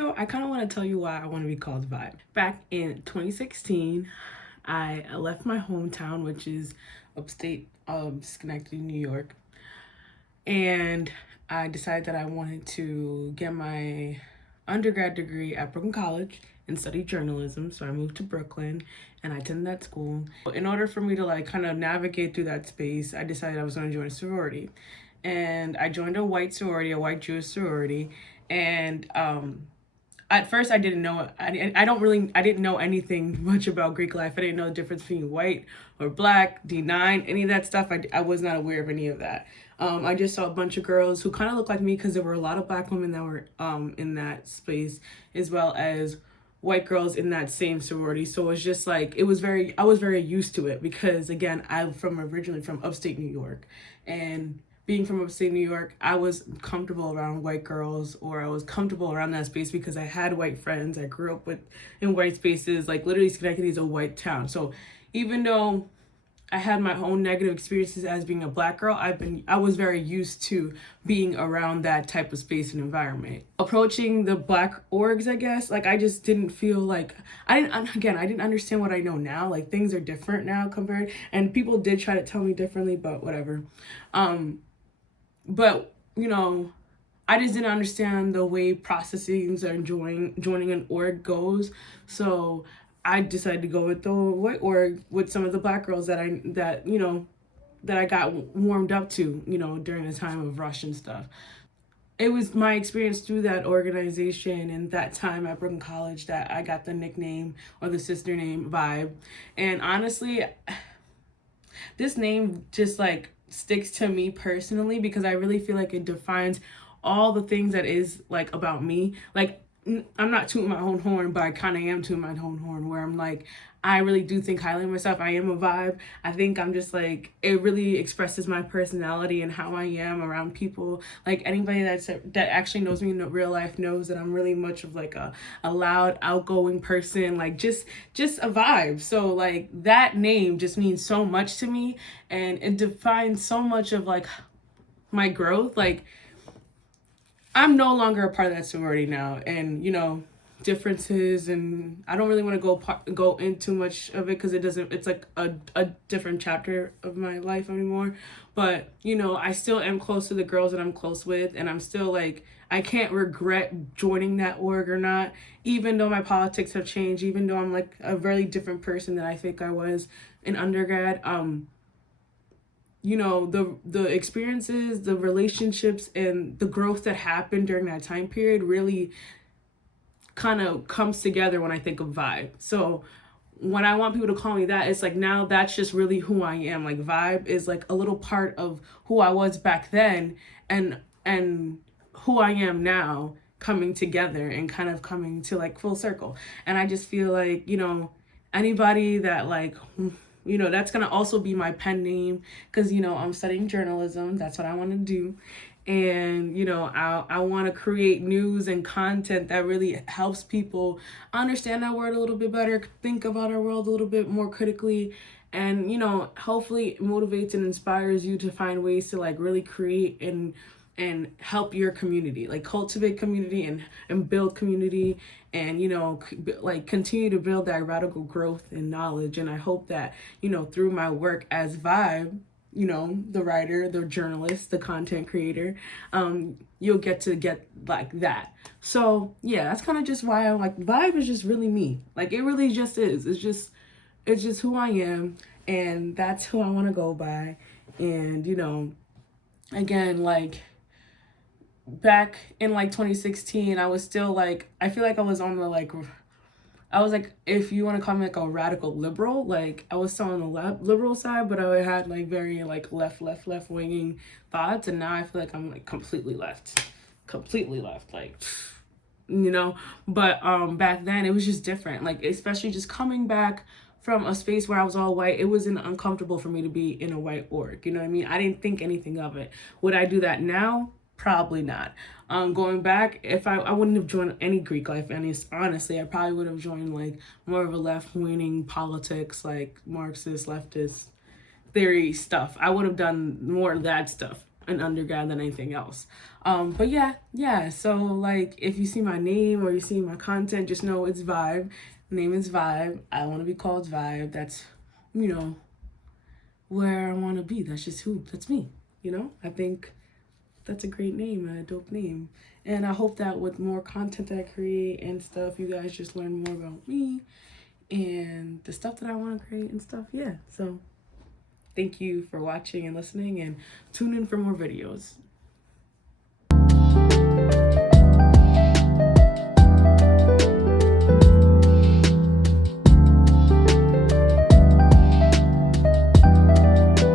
video, I kind of want to tell you why I want to be called Vibe. Back in 2016, I left my hometown, which is upstate Schenectady, New York, and I decided that I wanted to get my undergrad degree at Brooklyn College and study journalism. So I moved to Brooklyn and I attended that school. In order for me to like kind of navigate through that space, I decided I was going to join a sorority. And I joined a white sorority, a white Jewish sorority. And at first I didn't know, I didn't know anything much about Greek life. I didn't know the difference between white or black, D9, any of that stuff. I was not aware of any of that. I just saw a bunch of girls who kind of looked like me because there were a lot of black women that were in that space, as well as white girls in that same sorority. So it was just like, I was very used to it because again, I'm originally from upstate New York, and being from upstate New York, I was comfortable around white girls, or I was comfortable around that space because I had white friends. I grew up in white spaces. Like literally Schenectady is a white town. So even though I had my own negative experiences as being a black girl, I was very used to being around that type of space and environment. Approaching the black orgs, I guess, like I just didn't feel like, I didn't understand what I know now. Like things are different now compared, and people did try to tell me differently, but whatever. But I just didn't understand the way processes and joining an org goes. So I decided to go with the white org with some of the black girls that I got warmed up to, during the time of rush and stuff. It was my experience through that organization and that time at Brooklyn College that I got the nickname, or the sister name, Vibe. And honestly, this name just like sticks to me personally because I really feel like it defines all the things that is like about me. Like I'm not tooting my own horn, but I kind of am tooting my own horn, where I'm like, I really do think highly of myself. I am a vibe. I think I'm just like, it really expresses my personality and how I am around people. Like anybody that actually knows me in real life knows that I'm really much of like a loud, outgoing person, like just a vibe. So like that name just means so much to me, and it defines so much of like my growth. Like I'm no longer a part of that sorority now, and differences, and I don't really want to go into much of it because it's like a different chapter of my life anymore. But I still am close to the girls that I'm close with, and I'm still like, I can't regret joining that org or not, even though my politics have changed, even though I'm like a very different person than I think I was in undergrad. The experiences, the relationships, and the growth that happened during that time period really kind of comes together when I think of Vibe. So when I want people to call me that, it's like now that's just really who I am. Like Vibe is like a little part of who I was back then, and who I am now coming together and kind of coming to like full circle. And I just feel like, anybody that like, that's going to also be my pen name because, I'm studying journalism. That's what I want to do. And, I want to create news and content that really helps people understand our world a little bit better, think about our world a little bit more critically, and, hopefully motivates and inspires you to find ways to like really create and help your community, like cultivate community and build community, and like continue to build that radical growth and knowledge. And I hope that through my work as Vibe, the writer, the journalist, the content creator, you'll get like that. So yeah, that's kind of just why I'm like, Vibe is just really me. Like it really just is. It's just who I am, and that's who I want to go by. And again, like back in like 2016, I was still like, I feel like I was on the like, I was like, if you want to call me like a radical liberal, like I was still on the liberal side, but I had like very like left winging thoughts, and now I feel like I'm like completely left, like But back then it was just different, like especially just coming back from a space where I was all white. It wasn't uncomfortable for me to be in a white org. You know what I mean? I didn't think anything of it. Would I do that now? Probably not. Going back, if I wouldn't have joined any Greek life, and honestly, I probably would have joined like more of a left-leaning politics, like Marxist, leftist theory stuff. I would have done more of that stuff an undergrad than anything else. But yeah. So like, if you see my name or you see my content, just know it's Vibe. Name is Vibe. I want to be called Vibe. That's, you know, where I want to be. That's me. I think that's a great name, a dope name. And I hope that with more content that I create and stuff, you guys just learn more about me and the stuff that I want to create and stuff. Yeah. So thank you for watching and listening, and tune in for more videos.